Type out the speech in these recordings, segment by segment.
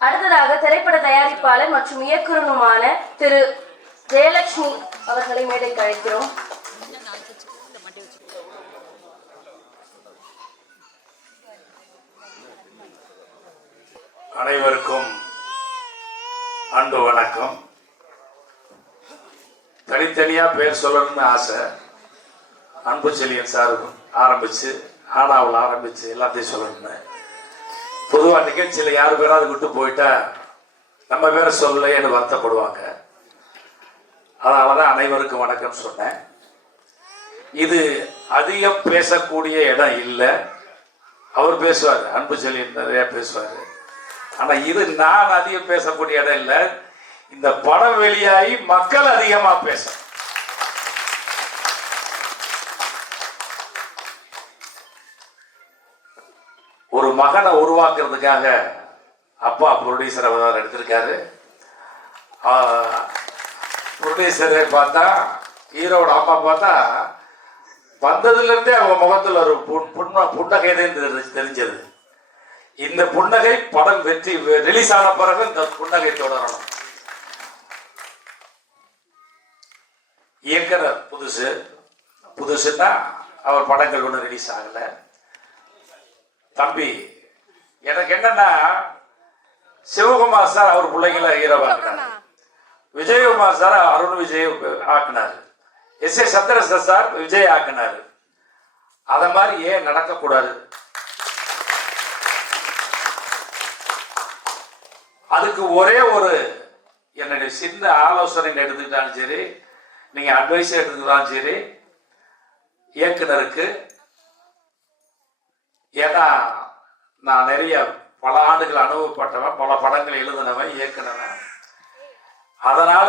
அடுத்ததாக திரைப்பட தயாரிப்பாளர் மற்றும் இயக்குனருமான திரு ஜெயலட்சுமி அவர்களை மேடைக்கு அழைக்கிறோம். அனைவருக்கும் அன்பு வணக்கம். தனித்தனியா பேர் சொல்லணும்னு ஆசை. அன்பு செல்லியன் சார் ஆரம்பிச்சு ஆனாவில் ஆரம்பிச்சு எல்லாத்தையும் சொல்லணும்னு. பொதுவாக நிகழ்ச்சியில் யாரு பேராது விட்டு போயிட்டா நம்ம பேரை சொல்லலைன்னு வருத்தப்படுவாங்க. அதனாலதான் அனைவருக்கும் வணக்கம் சொன்னேன். இது அதிகம் பேசக்கூடிய இடம் இல்லை. அவர் பேசுவார், அன்பு செல்லியன் நிறைய பேசுவார். ஆனா இது நான் அதிகம் பேசக்கூடிய இடம் இல்லை. இந்த படம் வெளியாகி மக்கள் அதிகமா பேச ஒரு மகனை உருவாக்குறதுக்காக அப்பா ப்ரொடியூசர் அவர் எடுத்திருக்காரு. ப்ரொடியூசரை பார்த்தா ஹீரோட அம்மா பார்த்தா வந்ததுல இருந்தே அவங்க முகத்தில் ஒரு புன்னகை தெரிஞ்சது. இந்த புன்னகை படம் வெற்றி ரிலீஸ் ஆன பிறகு இந்த புன்னகை தொடரணும். இயக்குனர் புதுசுன்னா அவர் படங்கள் ஒன்றும் ரிலீஸ் ஆகல. தம்பி எனக்கு என்னன்னா, சிவகுமார் சார் அவர் பிள்ளைங்களை ஹீரோவாக்குனார், விஜயகுமார் சார் அருண் விஜய் ஆக்குனார், S A Chandrasekhar sir Vijay ஆக்குனார். அத மாதிரி ஏன் நடக்கக்கூடாது? அதுக்கு ஒரே ஒரு என்னுடைய சின்ன ஆலோசனை எடுத்துக்கிட்டாலும் சரி, நீங்க அட்வைஸ் எடுத்துக்கிட்டாலும் சரி, இயக்குனருக்கு, ஏன்னா நான் நிறைய பல ஆண்டுகள் அனுபவப்பட்டவன், பல படங்கள் எழுதினவன், இயக்குனவன். அதனால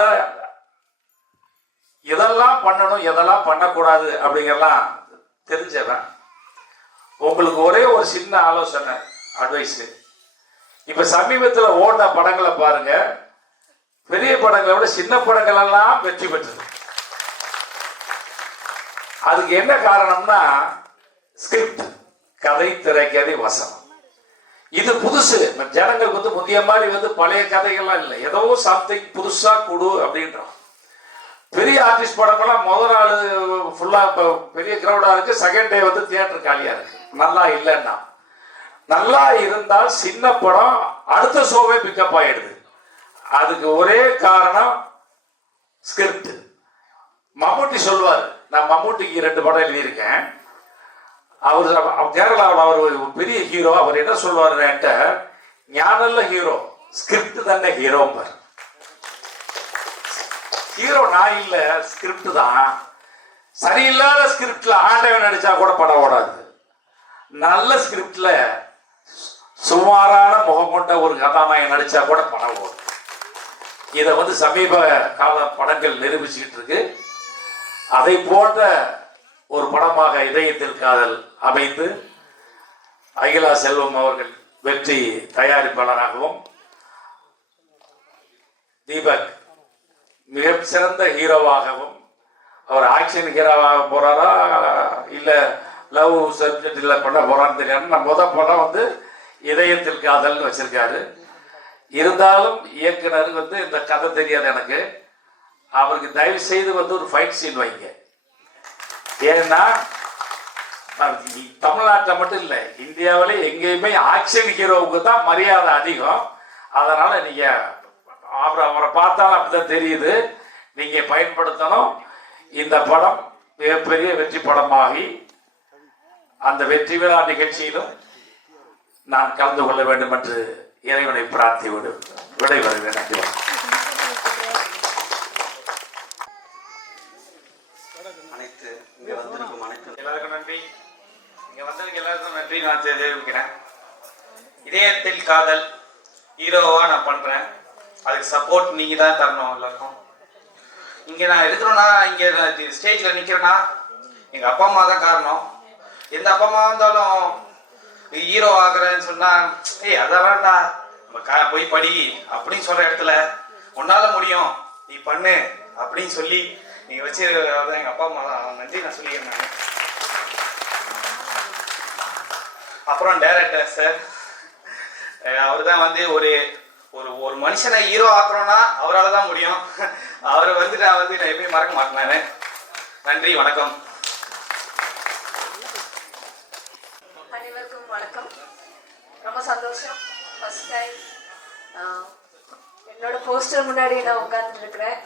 இதெல்லாம் பண்ணணும் எதெல்லாம் பண்ணக்கூடாது அப்படிங்கறலாம் தெரிஞ்சவன். உங்களுக்கு ஒரே ஒரு சின்ன ஆலோசனை, அட்வைஸ். இப்ப சமீபத்தில் ஓடின படங்களை பாருங்க, பெரிய படங்களை விட சின்ன படங்கள் எல்லாம் வெற்றி பெற்றது. அதுக்கு என்ன காரணம்னா, ஸ்கிரிப்ட், கதை, திரைக்கதை, வசனம். இது புதுசு. ஜனங்களுக்கு முந்தைய மாதிரி பழைய கதைகள்லாம் இல்லை. ஏதோ சம்திங் புதுசா கொடு அப்படின்றோம். பெரிய ஆர்டிஸ்ட் படமெல்லாம் முதல் நாள் ஃபுல்லா பெரிய கிரௌடா இருக்கு, செகண்ட் டே தியேட்டர் காலியா இருக்கு. நல்லா இல்லைன்னா, நல்லா இருந்தால் சின்ன படம் அடுத்த ஷோவே பிக்கப் ஆயிடுது. அதுக்கு ஒரே காரணம் ஸ்கிரிப்ட். மம்முட்டி சொல்வார், நான் மம்முட்டிக்கு 2 படம் எழுதியிருக்கேன். அவர் கேரளாவில் அவர் ஒரு பெரிய ஹீரோ. அவர் என்ன சொல்வார் என்கிட்ட, ஞானல்ல ஹீரோ, ஸ்கிரிப்ட் தானே ஹீரோ. ஹீரோ நான் இல்ல, ஸ்கிரிப்ட் தான். சரியில்லாத ஸ்கிரிப்ட்ல ஆண்டவன் நடிச்சா கூட படம் ஓடாது. நல்ல ஸ்கிரிப்ட்ல சுமாரான முகம் கொண்ட ஒரு கதாநாயகன் நடிச்சா கூட படம் ஓடும். இதை சமீப கால படங்கள் நிரூபிச்சுக்கிட்டு இருக்கு. அதை போன்ற ஒரு படமாக இதயத்தில் காதல் அமைந்து அகிலா செல்வம் அவர்கள் வெற்றி தயாரிப்பாளராகவும், தீபக் மிக சிறந்த ஹீரோவாகவும், அவர் ஆக்ஷன் ஹீரோவாக போறாரா இல்ல லவ் சப்ஜெக்ட்ல பண்ண போறான்னு தெரியாது. நான் முதல் படம் இதயத்தில் காதல் வச்சிருக்காரு. இருந்தாலும் இயக்குனர் இந்த கதை தெரியாது எனக்கு. அவருக்கு தயவு செய்து ஒரு ஃபைட் சீன் வைங்க. ஏன்னா தமிழ்நாட்டில் மட்டும் இல்லை, இந்தியாவிலே எங்கேயுமே ஆக்ஷன் ஹீரோவுக்கு தான் மரியாதை அதிகம். அதனால நீங்க அவரை பார்த்தாலும் அப்படிதான் தெரியுது. நீங்க பயன்படுத்தணும். இந்த படம் மிகப்பெரிய வெற்றி படமாகி அந்த வெற்றி விழா நிகழ்ச்சியிலும் நான் கலந்து கொள்ள வேண்டும் என்று இறைவனை பிரார்த்தி விடைபெறுகிறேன். நன்றி. எல்லாருக்கும் நன்றி. இங்க வந்ததுக்கு எல்லாருக்கும் நன்றி நான் தெரிவிக்கிறேன். இதயத்தில் காதல் ஹீரோவா நான் பண்றேன். அதுக்கு சப்போர்ட் நீங்க தான் தரணும் எல்லாருக்கும். இங்க நான் இருக்கிறோன்னா, இங்க ஸ்டேஜ்ல நிக்கிறேன்னா எங்க அப்பா அம்மா தான் காரணம். எந்த அப்பா அம்மா இருந்தாலும் ஹீரோ ஆகுறேன்னு சொன்னா, ஏய் அதான் வேண்டா போய் படி அப்படின்னு சொல்ற இடத்துல உன்னால முடியும் நீ பண்ணு அப்படின்னு சொல்லி நீங்க வச்சு எங்க அப்பா அம்மா தான் நன்றி நான் சொல்லிக்கிறேன். அப்புறம் டைரக்டர் சார், அவர் தான் வந்து ஒரு ஒரு ஒரு மனுஷனை ஹீரோ ஆக்குறோம்னா அவரால் தான் முடியும். அவரை வந்து நான் எப்பயும் மறக்க மாட்டேன். நன்றி, வணக்கம். அனைவருக்கும் வணக்கம். ரொம்ப சந்தோஷம். ஃபர்ஸ்ட் டைம் என்னோட போஸ்டர் முன்னாடி நான் உட்கார்ந்துட்டு இருக்கிறேன்.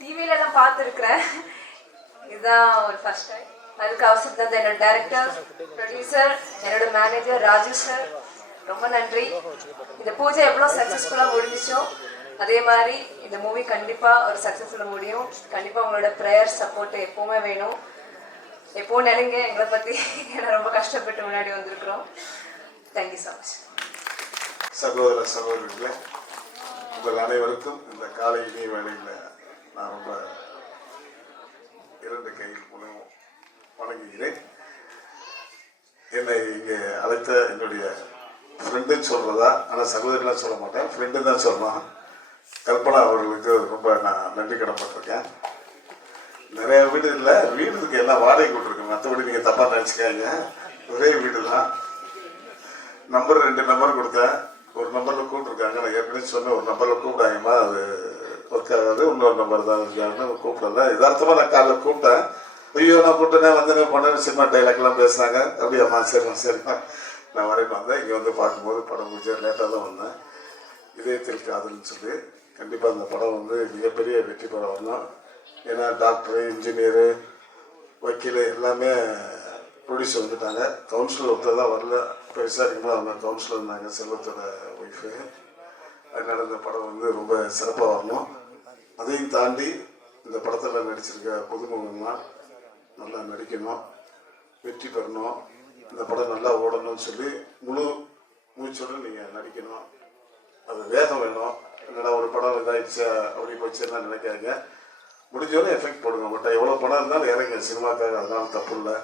டிவியில தான் பார்த்துருக்கிறேன். இதுதான் ஒரு ஃபர்ஸ்ட் டைம். அதுக்கு அவசரம் தந்த என்னோட டைரக்டர், ப்ரொடியூசர், என்னோட மேனேஜர் ராஜு சார், ரொம்ப நன்றி. இந்த பூஜை எவ்வளோ சக்ஸஸ்ஃபுல்லாக முடிஞ்சிச்சோ அதே மாதிரி இந்த மூவி கண்டிப்பாக ஒரு சக்ஸஸ்ஃபுல்லாக முடியும். கண்டிப்பாக உங்களோட ப்ரேயர் சப்போர்ட் எப்போவுமே வேணும். எப்போவும் நினைங்க எங்களை பற்றி. ஏன்னா ரொம்ப கஷ்டப்பட்டு முன்னாடி வந்திருக்கிறோம். Thank you so much. சகோதர சகோதரிகளே, உங்கள் அனைவருக்கும் இந்த காலை இனிய வேளையில் நான் ரொம்ப இரண்டு கையில் வணங்குகிறேன். என்னை இங்கே அழைத்த என்னுடைய ஃப்ரெண்டுன்னு சொல்கிறதா, ஆனால் சகோதரிலாம் சொல்ல மாட்டேன், ஃப்ரெண்டு தான் சொல்லலாம். கல்பனா அவர்களுக்கு ரொம்ப நான் நன்றி கடன்பட்டிருக்கேன். நிறைய வீடு இல்லை, வீடுக்கு எல்லாம் வாடகை விட்டுருக்கேன். மற்றபடி நீங்கள் தப்பாக நினச்சிக்காங்க, ஒரே வீடு தான். நம்பர் 2 நம்பர் கொடுத்தேன். ஒரு நம்பரில் கூப்பிட்ருக்காங்க. நான் ஏற்கனவே சொன்னேன், ஒரு நம்பரில் கூப்பிடாங்கம்மா, அது ஒர்க் ஆகாது, இன்னொரு நம்பர் தான் இருக்காங்கன்னு கூப்பிடல. யதார்த்தமாக நான் காலைல கூப்பிட்டேன். ஐயோ நான் கூப்பிட்டேன் வந்தேன் பண்ணேன், சினிமா டைலாக்லாம் பேசுனாங்க. அப்படியாம்மா சரிம்மா நான் வரைக்கும் வந்தேன். இங்கே வந்து பார்க்கும்போது படம் முடிச்ச லேட்டாக தான் வந்தேன். இதயத்தில் காதல்னு சொல்லி கண்டிப்பாக அந்த படம் வந்து மிகப்பெரிய வெற்றி பெற வரணும். ஏன்னா டாக்டரு, இன்ஜினியரு, வக்கீல் எல்லாமே ப்ரொடியூசர் வந்துட்டாங்க. கவுன்சிலர் ஒருத்தர் தான் வரல. இப்போ விசாரிக்கும்போது அவங்க கவுன்சிலர் இருந்தாங்க, செல்வத்தோட ஒய்ஃபு. அதனால இந்த படம் வந்து ரொம்ப சிறப்பாக வரணும். அதையும் தாண்டி இந்த படத்தில் நடிச்சிருக்க புதுமுகம்லாம் நல்லா நடிக்கணும், வெற்றி பெறணும், இந்த படம் நல்லா ஓடணும்னு சொல்லி முழு மூச்சோடு நீங்கள் நடிக்கணும். அது வேகம் வேணும். என்னடா ஒரு படம் இதாகிடுச்சா அப்படி போச்சுன்னா நினைக்காங்க. முடிஞ்சோடனே எஃபெக்ட் போடுங்க. பட் எவ்வளோ படம் இருந்தாலும் இறங்க சினிமாக்காக, அதனால தப்பு இல்லை.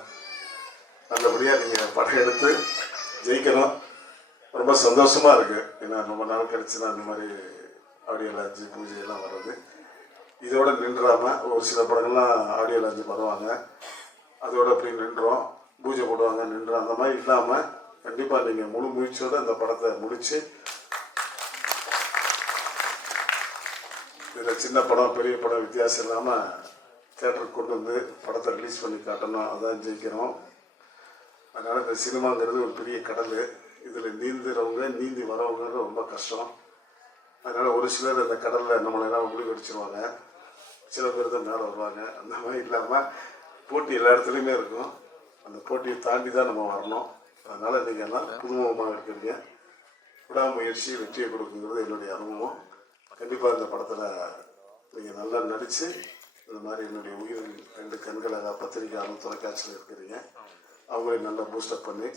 நல்லபடியாக நீங்கள் படம் எடுத்து ஜெயிக்கணும். ரொம்ப சந்தோஷமாக இருக்குது. ஏன்னா ரொம்ப நாள் கழிச்சு தான் இந்த மாதிரி ஆடியோ லான்ச்சு பூஜையெல்லாம் வர்றது. இதோட நின்றாமல் ஒரு சில படங்கள்லாம் ஆடியோ லான்ச்சு வருவாங்க, அதோட அப்படி நின்றோம், பூஜை போடுவாங்க, நின்றோம். அந்த மாதிரி இல்லாமல் கண்டிப்பாக நீங்கள் முழு முயற்சியோடு இந்த படத்தை முடித்து, இதில் சின்ன படம் பெரிய படம் வித்தியாசம் இல்லாமல் தேட்டருக்கு கொண்டு வந்து படத்தை ரிலீஸ் பண்ணி காட்டணும். அதான் ஜெயிக்கணும். அதனால் இந்த சினிமாங்கிறது ஒரு பெரிய கடல். இதில் நீந்துறவங்க நீந்தி வரவங்க ரொம்ப கஷ்டம். அதனால் ஒரு சிலர் அந்த கடலில் நம்மளெல்லாம் முழுகடிச்சிருவாங்க, சில பேர் தான் மேலே வருவாங்க. அந்த மாதிரி இல்லாமல் போட்டி எல்லா இடத்துலையுமே இருக்கும். அந்த போட்டியை தாண்டி தான் நம்ம வரணும். அதனால் நீங்கள் எல்லாம் புதுமுகமாக இருக்கிறீங்க. விடாமுயற்சி வெற்றியை கொடுக்குங்கிறது என்னுடைய அனுபவம். கண்டிப்பாக இந்த படத்தில் நீங்கள் நல்லா நடித்து இந்த மாதிரி என்னுடைய உயிர் 2 கண்களை பத்திரிக்கையாளர் தொலைக்காட்சியில் இருக்கிறீங்க, அவங்களே நல்லா பூஸ்டப் பண்ணி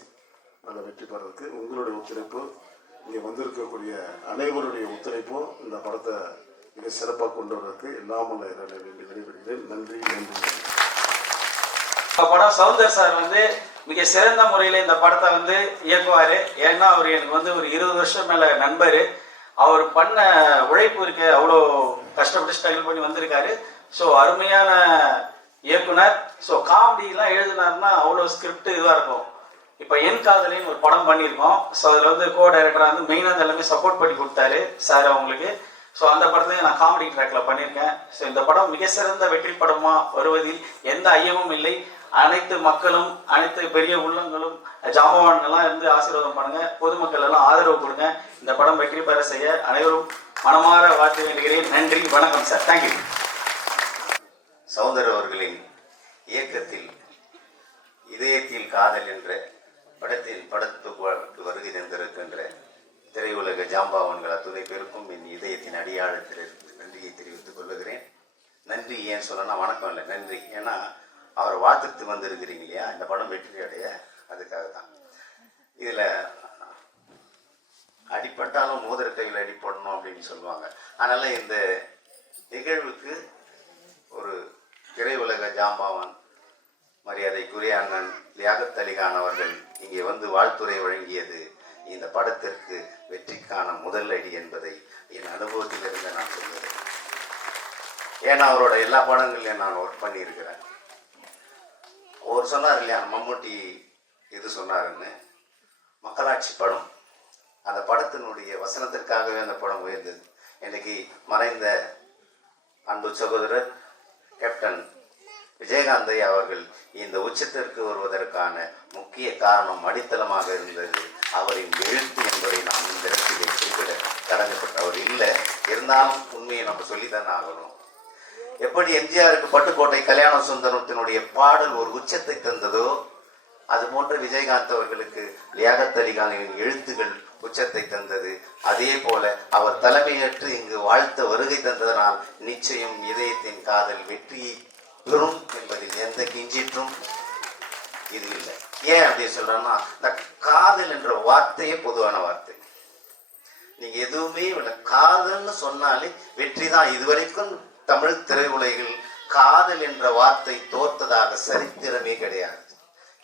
நல்லா வெற்றி பெறதுக்கு உங்களுடைய ஒத்துழைப்பு, இங்கே வந்திருக்கக்கூடிய அனைவருடைய ஒத்துழைப்பும் இந்த படத்தை மிக சிறப்பாக கொண்டு வர்றதுக்கு எல்லாம் வேண்டி விடைபெறுகிறேன். நன்றி. படம் சௌந்தர் சார் வந்து மிக சிறந்த முறையில் இந்த படத்தை வந்து இயக்குவார். ஏன்னா அவர் எனக்கு வந்து ஒரு 20 வருஷம் மேலே நண்பர். அவர் பண்ண உழைப்பு இருக்கு, அவ்வளோ கஷ்டப்பட்டு ஸ்ட்ரகிள் பண்ணி வந்திருக்காரு. ஸோ அருமையான இயக்குனர். ஸோ காமெடிலாம் எழுதினார்னா அவ்வளோ ஸ்கிரிப்ட் இதுவாக இருக்கும். இப்போ என் காதலின்னு ஒரு படம் பண்ணியிருக்கோம். ஸோ அதில் வந்து கோ டைரக்டராக வந்து மெயினாக எல்லாமே சப்போர்ட் பண்ணி கொடுத்தாரு சார் அவங்களுக்கு. ஸோ அந்த படத்தையும் நான் காமெடி ட்ராக்ல பண்ணியிருக்கேன். ஸோ இந்த படம் மிக சிறந்த வெற்றி படமாக வருவதில் எந்த ஐயமும் இல்லை. அனைத்து மக்களும், அனைத்து பெரிய உள்ளங்களும், ஜாம்பவான்கள்லாம் இருந்து ஆசீர்வாதம் பண்ணுங்க, பொதுமக்கள் எல்லாம் ஆதரவு கொடுங்க. இந்த படம் வெற்றி பெற செய்ய அனைவரும் மனமாற வாழ்த்து வேண்டுகிறேன். நன்றி, வணக்கம் சார். தேங்க்யூ. சௌந்தர் அவர்களின் இயக்கத்தில் இதயத்தில் காதல் என்ற படத்துக்கு வருகை தந்திருக்கின்ற திரையுலக ஜாம்பாவன்கள் அத்துணை பேருக்கும் என் இதயத்தின் அடியாழத்திலிருந்து நன்றியை தெரிவித்துக் கொள்ளுகிறேன். நன்றி ஏன் சொல்லனா வணக்கம் இல்லை, நன்றி. ஏன்னா அவர் வாழ்த்துட்டு வந்திருக்கிறீங்க இல்லையா, இந்த படம் வெற்றி அடைய, அதுக்காக தான். இதில் அடிப்பட்டாலும் மோதிர கையில் அடிப்படணும் அப்படின்னு சொல்லுவாங்க. அதனால் இந்த நிகழ்வுக்கு ஒரு திரையுலக ஜாம்பாவான் மரியாதைக்குரிய அண்ணன் லியாகத் அலிகான் அவர்கள் இங்கே வந்து வாழ்த்துரை வழங்கியது இந்த படத்திற்கு வெற்றிக்கான முதல் அடி என்பதை என் அனுபவத்திலிருந்து நான் சொல்கிறேன். ஏன்னா அவரோட எல்லா படங்களையும் நான் ஒர்க் பண்ணியிருக்கிறேன். அவர் சொன்னார் இல்லையா, மம்முட்டி இது சொன்னாருன்னு, மக்களாட்சி படம், அந்த படத்தினுடைய வசனத்திற்காகவே அந்த படம் உயர்ந்தது. இன்னைக்கு மறைந்த அன்பு சகோதரர் கேப்டன் விஜயகாந்தை அவர்கள் இந்த உச்சத்திற்கு வருவதற்கான முக்கிய காரணம் அடித்தளமாக இருந்தது அவரின் எழுத்து என்பதை நாம் இந்த இடத்திலே குறிப்பிட கடமைப்பட்டவர் இல்லை. இருந்தாலும் உண்மையை நம்ம சொல்லித்தானே ஆகணும். எப்படி எம்ஜிஆருக்கு பட்டுக்கோட்டை கல்யாண சுந்தரத்தினுடைய பாடல் ஒரு உச்சத்தை தந்ததோ, அது போன்ற விஜயகாந்த் அவர்களுக்கு லியாகத் அலி கானின் எழுத்துகள் உச்சத்தை தந்தது. அதே போல அவர் தலைமையேற்று இங்கு வாழ்த்த வருகை தந்ததனால் நிச்சயம் இதயத்தின் காதல் வெற்றியை பெறும் என்பதில் எந்த கிஞ்சிற்றும் இது இல்லை. ஏன் அப்படின்னு சொல்றேன்னா, இந்த காதல் என்ற வார்த்தையே பொதுவான வார்த்தை. நீங்க எதுவுமே இல்லை, காதல்னு சொன்னாலே வெற்றி தான். இதுவரைக்கும் தமிழ் திரையுலகில் காதல் என்ற வார்த்தை தோற்றதாக சரித்திரமே கிடையாது.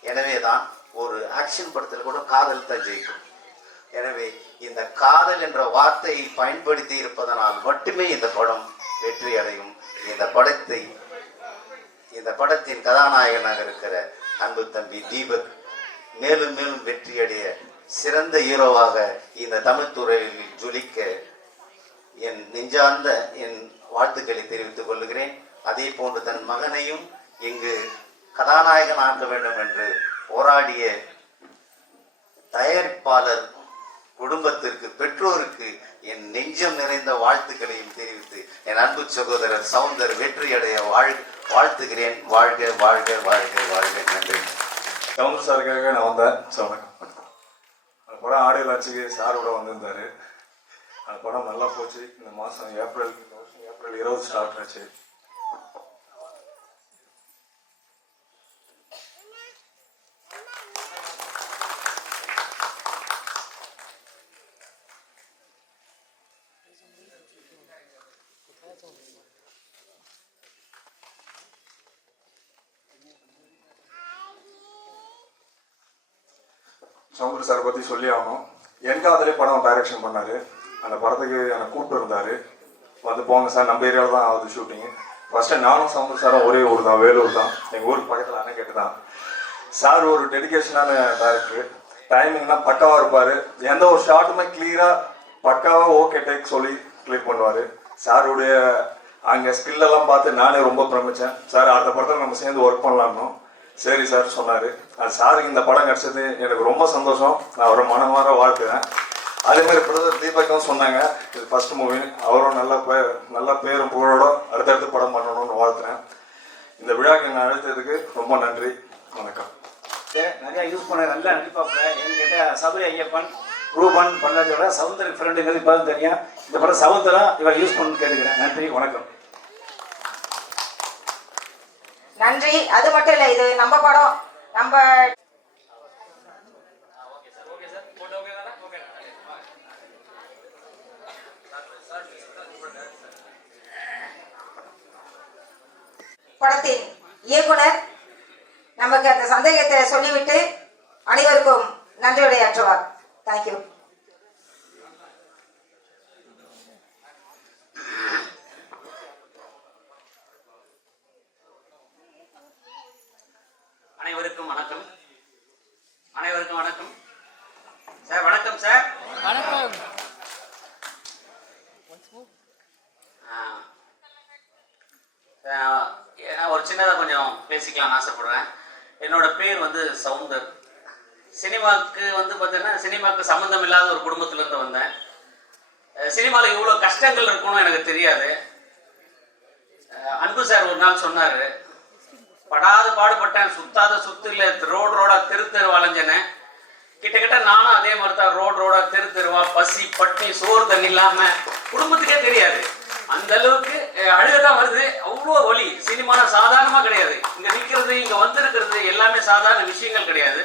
எனவேதான் ஒரு ஆக்ஷன் படத்தில் கூட காதல் தான் ஜெயிக்கும். எனவே இந்த காதல் என்ற வார்த்தையை பயன்படுத்தி இருப்பதனால் மட்டுமே இந்த படம் வெற்றி அடையும். இந்த படத்தின் கதாநாயகனாக இருக்கிற அன்பு தம்பி தீபக் மேலும் மேலும் வெற்றியடைய சிறந்த ஹீரோவாக இந்த தமிழ் துறையில் ஜொலிக்க என் நெஞ்சார்ந்த என் வாழ்த்துக்களை தெரிவித்துக் கொள்கிறேன். அதே போன்று தன் மகனையும் இங்கு கதாநாயகன் ஆக்க வேண்டும் என்று போராடிய தயாரிப்பாளர் குடும்பத்திற்கு, பெற்றோருக்கு என் நெஞ்சம் நிறைந்த வாழ்த்துக்களையும் தெரிவித்து என் அன்பு சகோதரர் சவுந்தர் வெற்றியடைய வாழ்த்துகிறேன். வாழ்க வாழ்க வாழ்க வாழ்க. நன்றி. சவுந்தர் சாருக்காக நான் வந்தேன். அந்த படம் ஆடியோ லான்ச்சுக்கு சாரோட வந்திருந்தாரு. அந்த படம் நல்லா போச்சு. இந்த மாதம் ஏப்ரல் 20 ஸ்டார்ட் ஆச்சு. சவுந்தர் சார் பற்றி சொல்லி ஆகணும். என் காதலே படம் டைரக்ஷன் பண்ணார். அந்த படத்துக்கு என்னை கூப்பிட்டு இருந்தார். வந்து போங்க சார், நம்ம ஏரியாவில் தான் ஆகுது ஷூட்டிங்கு. ஃபஸ்ட்டு நானும் சவுந்தர் சாரும் ஒரே ஊர் தான், வேலூர் தான். எங்கள் ஊருக்கு பக்கத்தில் அணைக்கட்டு தான். சார் ஒரு டெடிக்கேஷனான டைரக்டர். டைமிங்னா பக்காவாக இருப்பார். எந்த ஒரு ஷார்ட்டுமே கிளியராக பக்காவாக ஓகே டேக் சொல்லி கிளிக் பண்ணுவார். சாருடைய அங்கே ஸ்கில்லெல்லாம் பார்த்து நானே ரொம்ப பிரமித்தேன். சார் அடுத்த படத்தில் நம்ம சேர்ந்து ஒர்க் பண்ணலாம்னு. சரி சார் சொன்னார். அது சாருக்கு இந்த படம் கிடச்சது எனக்கு ரொம்ப சந்தோஷம். நான் அவரை மனமாற வாழ்த்துறேன். அதே மாதிரி பிரதர் தீபக்கும் சொன்னாங்க, இது ஃபர்ஸ்ட் மூவி, அவரும் நல்ல பேரும் புகழோட அடுத்தடுத்து படம் பண்ணணும்னு வாழ்த்துறேன். இந்த விழாக்கு என்னை அழைத்ததுக்கு ரொம்ப நன்றி. வணக்கம். நிறையா யூஸ் பண்ண நல்லா நடிப்பாப்புல. ஏன்னு கேட்டால் சபரி ஐயப்பன், ரூபன் பண்ணதோட சவுந்தர் ஃப்ரெண்டுங்கிறது இப்போ தான் தெரியும். இந்த படம் சவுந்தரம் இவர் யூஸ் பண்ணு கேட்டுக்கிறேன். நன்றி, வணக்கம். நன்றி. அது மட்டும் இல்லை, இது நம்ம படம். நம்ம படத்தின் இயக்குனர் நமக்கு அந்த சந்தேகத்தை சொல்லிவிட்டு அனைவருக்கும் நன்றியுரையாற்றுவார். தேங்க்யூ. அனைவருக்கும் வணக்கம். அனைவருக்கும் வணக்கம் சார். வணக்கம் சார். வணக்கம். ஒரு சின்னதாக கொஞ்சம் பேசிக்கலாம்னு ஆசைப்படுறேன். என்னோட பேர் வந்து சவுந்தர். சினிமாவுக்கு வந்து பார்த்தீங்கன்னா, சினிமாவுக்கு சம்மந்தம் இல்லாத ஒரு குடும்பத்திலேருந்து வந்தேன். சினிமாவில் இவ்வளோ கஷ்டங்கள் இருக்குன்னு எனக்கு தெரியாது. அன்பு சார் ஒரு நாள் சொன்னார், படாத பாடுபட்டேன், சுத்தாத சுத்து இல்லை, ரோடா தெரு வளைஞ்சேன்னு. கிட்டத்தட்ட நானும் அதே மாதிரி தான், ரோடா தெருவா, பசி பட்டி சோறு தண்ணி இல்லாம குடும்பத்துக்கே தெரியாது. அந்த அளவுக்கு அழுகதான் வருது. அவ்வளோ வலி. சினிமான சாதாரணமா கிடையாது. இங்க நிற்கிறது, இங்க வந்திருக்கிறது எல்லாமே சாதாரண விஷயங்கள் கிடையாது.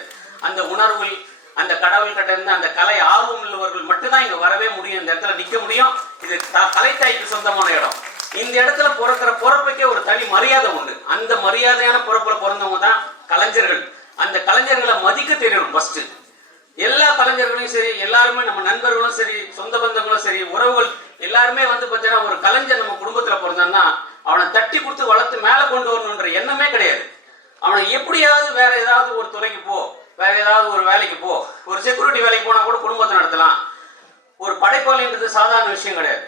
அந்த உணர்வுகள், அந்த கடவுள் கிட்ட இருந்து அந்த கலை ஆர்வம் உள்ளவர்கள் மட்டும்தான் இங்க வரவே முடியும், இந்த இடத்துல நிற்க முடியும். இது கலைத்தாய்க்கு சொந்தமான இடம். இந்த இடத்துல பிறக்கிற பிறப்புக்கே ஒரு தனி மரியாதை உண்டு. அந்த மரியாதையான பிறப்புல பிறந்தவங்க தான் கலைஞர்கள். அந்த கலைஞர்களை மதிக்க தெரியணும் ஃபர்ஸ்ட். எல்லா கலைஞர்களையும் சரி, எல்லாருமே நம்ம நண்பர்களும் சரி, சொந்த பந்தங்களும் சரி, உறவுகள் எல்லாருமே வந்து பார்த்தீங்கன்னா ஒரு கலைஞர் நம்ம குடும்பத்துல பிறந்தான்னா அவனை தட்டி கொடுத்து வளர்த்து மேலே கொண்டு வரணுன்ற எண்ணமே கிடையாது. அவனை எப்படியாவது வேற ஏதாவது ஒரு துறைக்கு போ, வேற ஏதாவது ஒரு வேலைக்கு போ, ஒரு செக்யூரிட்டி வேலைக்கு போனா கூட குடும்பத்தை நடத்தலாம். ஒரு படைப்பாளின்றது சாதாரண விஷயம் கிடையாது.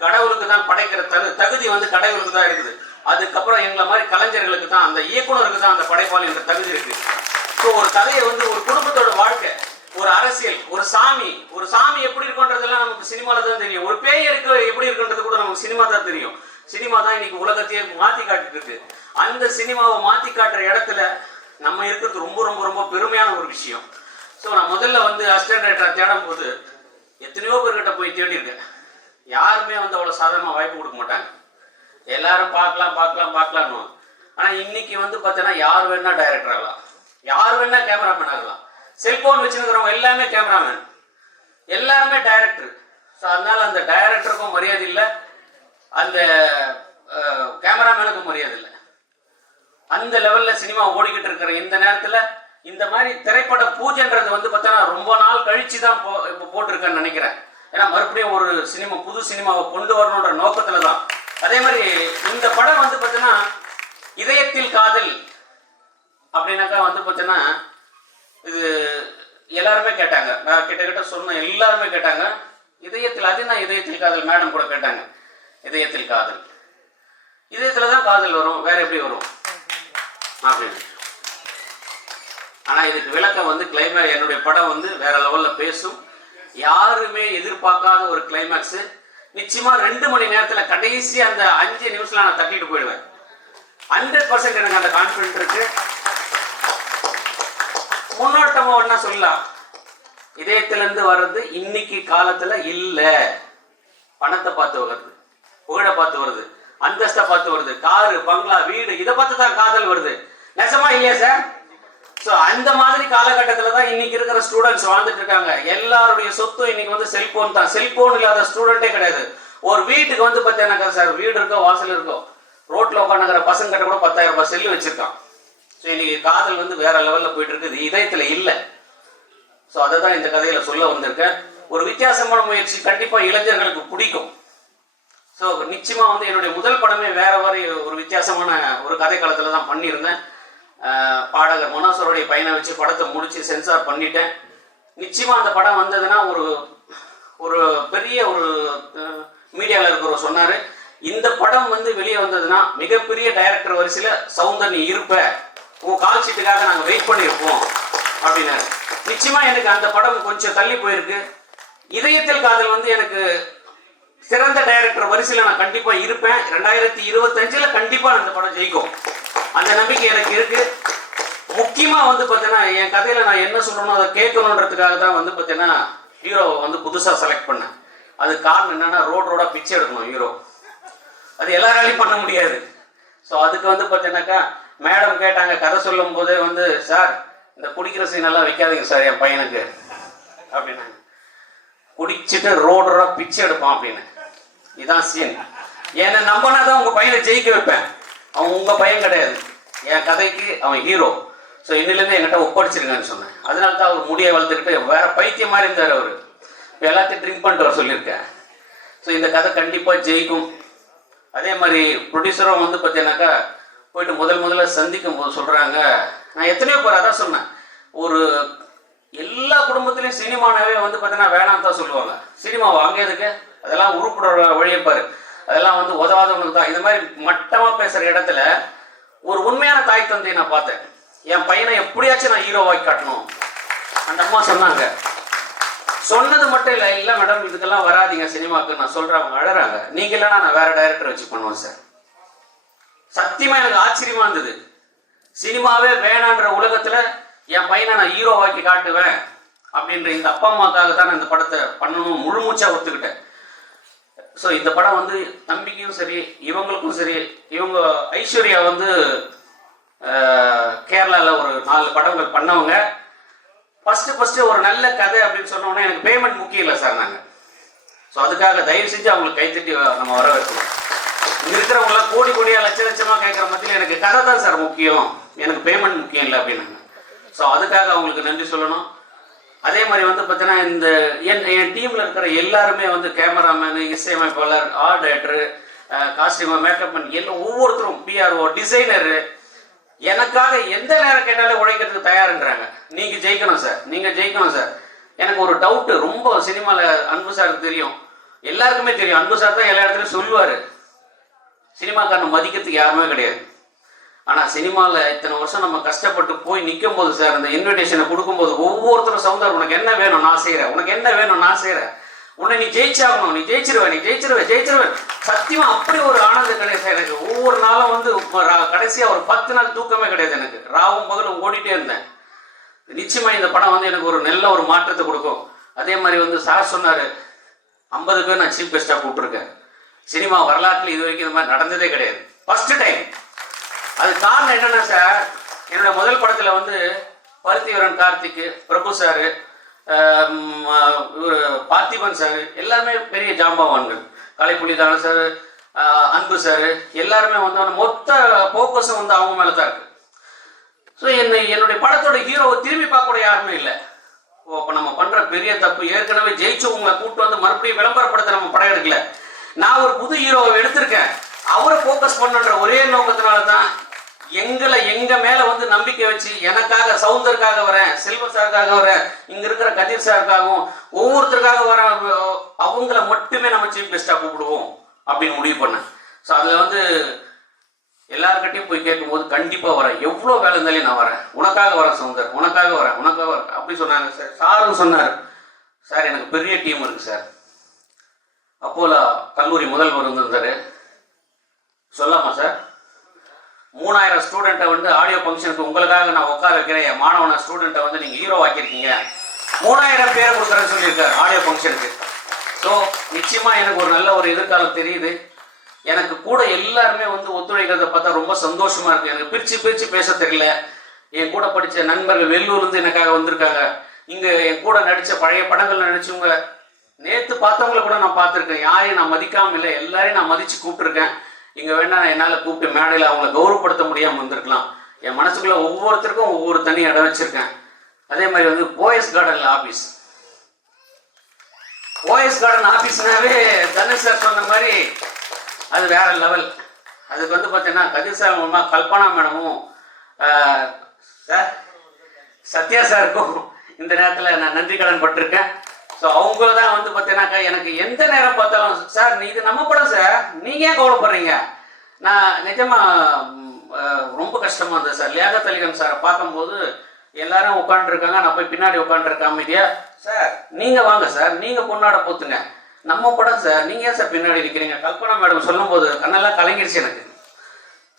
கடவுளுக்கு தான் படைக்கிற தகுதி வந்து கடவுளுக்கு தான் இருக்குது. அதுக்கப்புறம் எங்களை மாதிரி கலைஞர்களுக்கு தான், அந்த இயக்குனருக்கு தான் அந்த படைப்பாளின்ற தகுதி இருக்கு. ஸோ ஒரு கதையை வந்து ஒரு குடும்பத்தோட வாழ்க்கை, ஒரு அரசியல், ஒரு சாமி எப்படி இருக்குன்றதெல்லாம் நமக்கு சினிமால தான் தெரியும். ஒரு பேய் எப்படி இருக்குன்றது கூட நமக்கு சினிமா தான் தெரியும். சினிமா தான் இன்னைக்கு உலகத்தையே மாத்தி காட்டிட்டு இருக்கு. அந்த சினிமாவை மாத்தி காட்டுற இடத்துல நம்ம இருக்கிறது ரொம்ப ரொம்ப ரொம்ப பெருமையான ஒரு விஷயம். ஸோ நான் முதல்ல வந்து அசிஸ்டன்ட் டைரக்டரா தேடும் போது எத்தனையோ பேர்கிட்ட போய் தேடி இருக்கேன். யாருமே வந்து அவ்வளவு சாதாரணமா வாய்ப்பு கொடுக்க மாட்டாங்க. எல்லாரும் பார்க்கலாம்னு. ஆனா இன்னைக்கு வந்து பார்த்தீங்கன்னா யார் வேணா டைரக்டர் ஆகலாம், யார் வேணா கேமராமேன் ஆகலாம். செல்போன் வச்சுருக்கிறவங்க எல்லாமே கேமராமேன், எல்லாருமே டைரக்டர். ஸோ அதனால அந்த டைரக்டருக்கும் மரியாதை இல்லை, அந்த கேமராமேனுக்கும் மரியாதை இல்லை. அந்த லெவல்ல சினிமா ஓடிக்கிட்டு இருக்கிற இந்த நேரத்துல இந்த மாதிரி திரைப்பட பூஜைன்றது வந்து பார்த்தீங்கன்னா ரொம்ப நாள் கழிச்சு தான் இப்போ போட்டிருக்கேன்னு நினைக்கிறேன். ஏன்னா மறுபடியும் ஒரு சினிமா, புது சினிமாவை கொண்டு வரணுன்ற நோக்கத்துல தான். அதே மாதிரி இந்த படம் வந்து பார்த்தீங்கன்னா இதயத்தில் காதல் அப்படின்னாக்கா வந்து பார்த்தீங்கன்னா இது எல்லாருமே கேட்டாங்க. நான் கிட்ட சொன்ன எல்லாருமே கேட்டாங்க இதயத்தில், அது நான் இதயத்தில் காதல், மேடம் கூட கேட்டாங்க இதயத்தில் காதல், இதயத்துல தான் காதல் வரும், வேற எப்படி வரும் அப்படின்னு. ஆனா இதுக்கு விளக்கம் வந்து கிளைமேக்ஸ். என்னுடைய படம் வந்து வேற லெவல்ல பேசும். யாருமே எதிர்பார்க்காத ஒரு கிளைமேக்ஸ். நிச்சயமா 2 மணி நேரத்துல கடைசி அந்த 5 நிமிஷத்துல நான் தட்டிட்டு போயிடுவேன். 100% எனக்கு அந்த கான்பிடன்ட் இருக்கு. முன்னோட்டமா ஒன்னா சொல்லலாம், இதயத்துல இருந்து வர்றது இன்னைக்கு காலத்துல இல்ல. பணத்தை பார்த்து வருது, புகழை பார்த்து வருது, அந்தஸ்தை பார்த்து வருது, காரு, பங்களா, வீடு, இதை பார்த்து தான் காதல் வருது. நெசமா இல்லையா சார்? ஸோ அந்த மாதிரி காலகட்டத்தில் தான் இன்னைக்கு இருக்கிற ஸ்டூடெண்ட்ஸ் வாழ்ந்துட்டு இருக்காங்க. எல்லாருடைய சொத்தும் இன்னைக்கு வந்து செல்போன் தான். செல்போன் இல்லாத ஸ்டூடெண்டே கிடையாது. ஒரு வீட்டுக்கு வந்து பார்த்தீங்கன்னாக்கா சார், வீடு இருக்கோ, வாசல் இருக்கோ, ரோட்ல உட்காந்துக்கிற பசங்க கிட்ட கூட 10,000 ரூபாய் செல்லு வச்சிருக்கான். ஸோ இன்னைக்கு காதல் வந்து வேற லெவல்ல போயிட்டு இருக்குது, இதயத்துல இல்லை. ஸோ அதை தான் இந்த கதையில சொல்ல வந்திருக்கேன். ஒரு வித்தியாசமான முயற்சி கண்டிப்பா இளைஞர்களுக்கு பிடிக்கும். ஸோ நிச்சயமா வந்து என்னுடைய முதல் படமே வேற மாதிரி ஒரு வித்தியாசமான ஒரு கதை காலத்துல தான் பண்ணியிருந்தேன். பாடகர் மனோசருடைய பையனை வச்சு படத்தை முடிச்சு சென்சார் பண்ணிட்டேன். நிச்சயமா அந்த படம் வந்ததுன்னா ஒரு பெரிய ஒரு மீடியாவில் இருக்கிறவர் சொன்னாரு, இந்த படம் வந்து வெளியே வந்ததுன்னா மிகப்பெரிய டைரக்டர் வரிசையில சௌந்தர் நீ இருப்ப, உன் கால் ஷீட்டுக்காக நாங்கள் வெயிட் பண்ணியிருப்போம் அப்படின்னாரு. நிச்சயமா எனக்கு அந்த படம் கொஞ்சம் தள்ளி போயிருக்கு. இதயத்தில் காதல் வந்து எனக்கு சிறந்த டைரக்டர் வரிசையில நான் கண்டிப்பா இருப்பேன். 2025 கண்டிப்பா அந்த படம் ஜெயிக்கும், அந்த நம்பிக்கை எனக்கு இருக்கு. முக்கியமா வந்து பாத்தீங்கன்னா என் கதையில நான் என்ன சொல்லணும் அதை கேட்கணுன்றதுக்காக தான் வந்து பாத்தீங்கன்னா ஹீரோவை வந்து புதுசா செலக்ட் பண்ணேன். அது காரணம் என்னன்னா ரோடா பிச்சை எடுக்கணும் ஹீரோ. அது எல்லாராலையும் பண்ண முடியாது. ஸோ அதுக்கு வந்து பாத்தீங்கன்னாக்கா மேடம் கேட்டாங்க கதை சொல்லும் போதே வந்து, சார் இந்த குடிக்கிற சீன் எல்லாம் வைக்காதீங்க சார் என் பையனுக்கு அப்படின்னாங்க. குடிச்சிட்டு ரோடா பிச்சை எடுப்பான் அப்படின்னு, இதான் சீன். என்னை நம்பினாதான் உங்க பையனை ஜெயிக்க வைப்பேன். அவன் உங்க பையன் கிடையாது, என் கதைக்கு அவன் ஹீரோ. ஸோ இன்னிலேருந்து என்கிட்ட ஒப்படைச்சிருங்கன்னு சொன்னேன். அதனால தான் அவர் முடியை வளர்த்துக்கிட்டு வேற பைத்தியம் மாதிரி இருந்தார் அவர். இப்போ எல்லாத்தையும் ட்ரிங்க் பண்ணிட்டு வர சொல்லியிருக்கேன். ஸோ இந்த கதை கண்டிப்பாக ஜெயிக்கும். அதே மாதிரி ப்ரொடியூசரும் வந்து பார்த்தீங்கன்னாக்கா போயிட்டு முதல்ல சந்திக்கும் போது சொல்கிறாங்க, நான் எத்தனையோ பேர் அதான் சொன்னேன், ஒரு எல்லா குடும்பத்திலையும் சினிமானாவே வந்து பார்த்தீங்கன்னா வேணாம் தான் சொல்லுவாங்க. சினிமாவை அங்கே எதுக்கு, அதெல்லாம் உருப்படுற வழியப்பாரு, அதெல்லாம் வந்து உதவாதவனுக்கு தான். இது மாதிரி மட்டமாக பேசுகிற இடத்துல ஒரு உண்மையான தாய் தந்தையை நான் பார்த்தேன். என் பையனை எப்படியாச்சும் நான் ஹீரோவாக்கி காட்டணும் அந்த அம்மா சொன்னாங்க. சொன்னது மட்டும் இல்லை மேடம் இதுக்கெல்லாம் வராதிங்க சினிமாவுக்கு நான் சொல்கிறேன். அவங்க அழறாங்க, நீங்க இல்லைன்னா நான் வேற டைரக்டர் வச்சு பண்ணுவேன் சார். சத்தியமா எனக்கு ஆச்சரியமா இருந்தது. சினிமாவே வேணான்ற உலகத்துல என் பையனை நான் ஹீரோவாக்கி காட்டுவேன் அப்படின்ற இந்த அப்பா அம்மாக்காக தான் நான் இந்த படத்தை பண்ணணும் முழுமூச்சா ஒத்துக்கிட்டேன். ஸோ இந்த படம் வந்து தம்பிக்கும் சரி இவங்களுக்கும் சரி, இவங்க ஐஸ்வர்யா வந்து கேரளாவில் ஒரு 4 படங்கள் பண்ணவங்க. ஃபர்ஸ்ட் ஒரு நல்ல கதை அப்படின்னு சொன்னோன்னா எனக்கு பேமெண்ட் முக்கியம் இல்லை சார் நாங்கள். ஸோ அதுக்காக தயவு செஞ்சு அவங்களுக்கு கைத்தட்டி நம்ம வர வைக்கணும். இங்கே இருக்கிறவங்களாம் கோடியா லட்சமாக கேட்குற மத்தியில் எனக்கு கதை தான் சார் முக்கியம், எனக்கு பேமெண்ட் முக்கியம் இல்லை அப்படின்னாங்க. ஸோ அதுக்காக அவங்களுக்கு நன்றி சொல்லணும். அதே மாதிரி வந்து பார்த்தீங்கன்னா இந்த என் டீமில் இருக்கிற எல்லாருமே வந்து கேமராமேனு, இசையமைப்பாளர், art director, costumer, makeup man எல்லாம் ஒவ்வொருத்தரும், பிஆர்ஓ, டிசைனரு, எனக்காக எந்த நேரம் கேட்டாலும் உழைக்கிறதுக்கு தயாருன்றாங்க. நீங்கள் ஜெயிக்கணும் சார், நீங்கள் ஜெயிக்கணும் சார். எனக்கு ஒரு டவுட்டு, ரொம்ப சினிமாவில் அன்பு சாருக்கு தெரியும், எல்லாருக்குமே தெரியும், அன்பு சார் தான் எல்லா இடத்துலையும் சொல்லுவார், சினிமாக்காரனை மதிக்கிறதுக்கு யாருமே கிடையாது. ஆனால் சினிமாவில் இத்தனை வருஷம் நம்ம கஷ்டப்பட்டு போய் நிற்கும் போது சார், அந்த இன்விடேஷனை கொடுக்கும்போது ஒவ்வொருத்தரும் சவுந்தர் உனக்கு என்ன வேணும் நான் செய்கிறேன், உனக்கு என்ன வேணும் நான் செய்கிறேன், உன்னை நீ ஜெயிச்சாகணும், நீ ஜெயிச்சிருவேன், நீ ஜெயிச்சிருவேன். சத்தியமா அப்படி ஒரு ஆனந்தம் கிடையாது சார் எனக்கு. ஒவ்வொரு நாளும் வந்து கடைசியாக ஒரு 10 நாள் தூக்கமே கிடையாது எனக்கு. ராவும் பகலும் ஓடிட்டே இருந்தேன். நிச்சயமா இந்த படம் வந்து எனக்கு ஒரு நல்ல ஒரு மாற்றத்தை கொடுக்கும். அதே மாதிரி வந்து சார் சொன்னார், 50 பேர் நான் சீஃப் கெஸ்டாக கூப்பிட்டுருக்கேன். சினிமா வரலாற்றில் இது வரைக்கும் இந்த மாதிரி நடந்ததே கிடையாது, ஃபர்ஸ்ட் டைம். அது காரணம் என்னன்னா சார், என்னோட முதல் படத்தில் வந்து பருத்திவரன் கார்த்திக், பிரபு சாரு, இவர் பார்த்திபன் சார் எல்லாருமே பெரிய ஜாம்பவான்கள், கலைப்புலிதான சார், அன்பு சார் எல்லாருமே வந்து மொத்த போக்கஸும் வந்து அவங்க மேலே தான் இருக்கு. ஸோ என்னுடைய படத்தோட ஹீரோவை திரும்பி பார்க்க யாருமே இல்லை. அப்போ நம்ம பண்ணுற பெரிய தப்பு, ஏற்கனவே ஜெயிச்சவங்களை கூப்பிட்டு வந்து மறுபடியும் விளம்பரப்படுத்த நம்ம படம் எடுக்கல. நான் ஒரு புது ஹீரோவை எடுத்திருக்கேன், அவரை ஃபோக்கஸ் பண்ணுன்ற ஒரே நோக்கத்தினால தான் எங்க மேல வந்து நம்பிக்கை வச்சு, எனக்காக சவுந்தருக்காக வரேன், செல்வ சாருக்காக வரேன், இங்க இருக்கிற கதிர் சாருக்காகவும் ஒவ்வொருத்தருக்காக வர, அவங்கள மட்டுமே நம்ம சீஃப் கெஸ்டா கூப்பிடுவோம் அப்படின்னு முடிவு பண்ணேன். ஸோ அதுல வந்து எல்லாருக்கிட்டையும் போய் கேட்கும்போது கண்டிப்பா வரேன், எவ்வளோ வேலை இருந்தாலும் நான் வரேன், உனக்காக வரேன் சவுந்தர், உனக்காக வரேன் அப்படி சொன்னாங்க சார். சாரும் சொன்னார், சார் எனக்கு பெரிய டீம் இருக்கு சார். அப்போலா கல்லூரி முதல்வர் வந்திருந்தாரு, சொல்லாமா சார், 3000 ஸ்டூடெண்ட்டை வந்து ஆடியோ ஃபங்க்ஷனுக்கு உங்களுக்காக நான் உட்கார வைக்கிறேன், என் மாணவனை ஸ்டூடெண்ட்டை வந்து நீங்கள் ஹீரோ ஆக்கியிருக்கீங்க, 3000 பேரை கொடுக்குறேன்னு சொல்லியிருக்காரு ஆடியோ ஃபங்க்ஷனுக்கு. ஸோ நிச்சயமாக எனக்கு ஒரு நல்ல ஒரு எதிர்காலம் தெரியுது. எனக்கு கூட எல்லாருமே வந்து ஒத்துழைக்கிறத பார்த்தா ரொம்ப சந்தோஷமா இருக்கு. எனக்கு பிரித்து பேச தெரியல. என் கூட படித்த நண்பர்கள் வெள்ளூர்லேருந்து எனக்காக வந்திருக்காங்க. இங்கே என் கூட நடித்த பழைய படங்கள் நடிச்சவங்க, நேற்று பார்த்தவங்கள கூட நான் பார்த்துருக்கேன். யாரையும் நான் மதிக்காமல் இல்லை, எல்லாரையும் நான் மதித்து கூப்பிட்டுருக்கேன். இங்கே வேணா என்னால் கூப்பிட்டு மேடையில் அவங்கள கௌரவப்படுத்த முடியாமல் வந்திருக்கலாம். என் மனசுக்குள்ள ஒவ்வொருத்தருக்கும் ஒவ்வொரு தனி இடம் வச்சிருக்கேன். அதே மாதிரி வந்து போயஸ் கார்டன் ஆஃபீஸ், போயஸ் கார்டன் ஆஃபீஸ்னாவே தனுஷ் சார் சொன்ன மாதிரி அது வேற லெவல். அதுக்கு வந்து பார்த்தீங்கன்னா கதிர் சார் மூலமா கல்பனா மேடமும் சார் சத்யா சாருக்கும் இந்த நேரத்தில் நான் நன்றி கடன் பட்டிருக்கேன். ஸோ அவங்க தான் வந்து பார்த்தீங்கன்னாக்கா எனக்கு எந்த நேரம் பார்த்தாலும், சார் இது நம்ம படம் சார், நீங்கள் ஏன் கவலைப்படுறீங்க, நான் நிஜமாக ரொம்ப கஷ்டமாக இருந்தது சார். லியாகத் அலிகான் சாரை பார்க்கும்போது எல்லாரும் உட்காந்துருக்காங்க, நான் போய் பின்னாடி உட்காந்துருக்கேன் அமைதியாக, சார் நீங்கள் வாங்க சார், நீங்கள் பொண்ணாட போத்துங்க, நம்ம படம் சார், நீங்கள் ஏன் சார் பின்னாடி நிற்கிறீங்க, கல்பனா மேடம் சொல்லும் போது கண்ணெல்லாம் கலங்கிடுச்சு எனக்கு.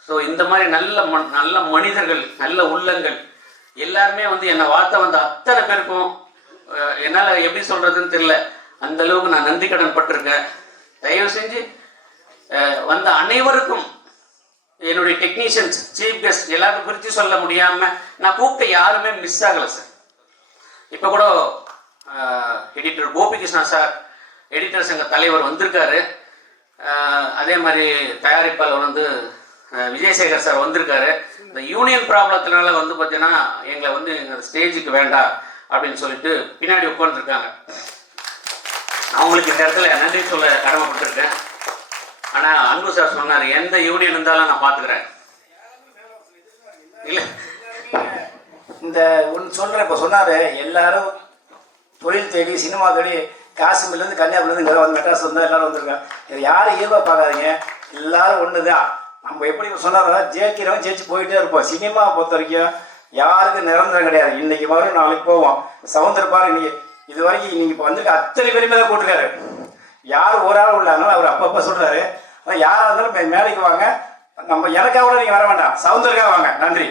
ஸோ இந்த மாதிரி நல்ல மனிதர்கள், நல்ல உள்ளங்கள் எல்லாருமே வந்து என்னை வாழ்த்த வந்த அத்தனை பேருக்கும் என்னால் எப்படி சொல்கிறதுன்னு தெரியல, அந்த அளவுக்கு நான் நன்றி கடன் பட்டிருக்கேன். தயவு செஞ்சு வந்த அனைவருக்கும், என்னுடைய டெக்னீஷியன்ஸ், சீஃப் கெஸ்ட் எல்லாருக்கும் பிரித்து சொல்ல முடியாமல் நான் கூப்பிட்ட யாருமே மிஸ் ஆகலை சார். இப்போ கூட எடிட்டர் கோபிகிருஷ்ணா சார், எடிட்டர் சங்க தலைவர் வந்திருக்காரு. அதே மாதிரி தயாரிப்பாளர் வந்து விஜயசேகர் சார் வந்திருக்காரு. இந்த யூனியன் ப்ராப்ளத்தினால வந்து பார்த்தீங்கன்னா எங்களை வந்து எங்கள் ஸ்டேஜுக்கு வேண்டாம் அப்படின்னு சொல்லிட்டு பின்னாடி உட்காந்துருக்காங்க. அவங்களுக்கு இந்த இடத்துல நன்றி சொல்ல கடமைப்பட்டிருக்கேன். ஆனால் அன்பு சார் சொன்னார், எந்த யூனியன் இருந்தாலும் நான் பார்த்துக்கிறேன். இல்லை இந்த ஒன்று சொல்கிறேன், இப்போ சொன்னார் எல்லாரும் தொழில் தேடி சினிமா தேடி காஷ்மீர்லேருந்து கன்னியாகுமரிலேருந்து வந்து மெட்ராஸ் வந்தால் எல்லாரும் வந்திருக்காங்க. இது யாரும் ஈர்ப்பாக பார்க்காதீங்க, எல்லாரும் ஒன்று தான். நம்ம எப்படி சொன்னாரோ ஜெயிக்கிறவன் ஜெயிச்சு போயிட்டே இருப்போம். சினிமாவை பொறுத்த வரைக்கும் யாருக்கும் நிரந்தரம் கிடையாது. இன்னைக்கு வரும் நாளைக்கு போவோம். சவுந்தர் பாரு இன்னைக்கு இது வரைக்கும் இன்னைக்கு இப்போ வந்திருக்க அத்தனை பேருமே தான் கூட்டுருக்காரு. யார் ஒரு ஆள் உள்ளாங்களோ அவர் அப்பப்போ சொல்கிறாரு, யாராக இருந்தாலும் மேடைக்கு வாங்க, நம்ம எனக்காக கூட நீங்கள் வர வேண்டாம், சவுந்தருக்காக வாங்க. நன்றி.